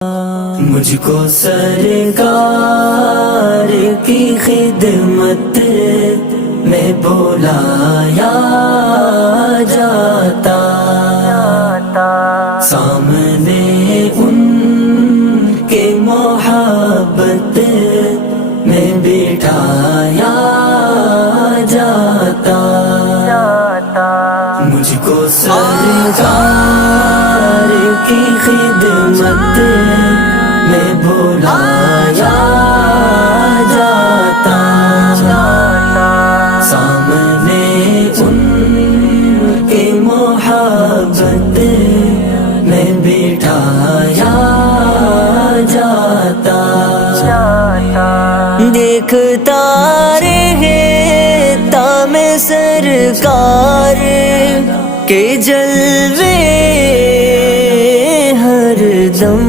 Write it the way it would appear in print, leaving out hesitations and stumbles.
مجھ کو سرکار کی خدمت میں بلایا جاتا، سامنے ان کے محبت میں بٹھایا جاتا، مجھ کو سرکار کی خدمت میں بلایا جاتا، سامنے ان کے محبت میں بٹھایا جاتا، دیکھتا رہتا میں سرکار کے جلوے ہر دم،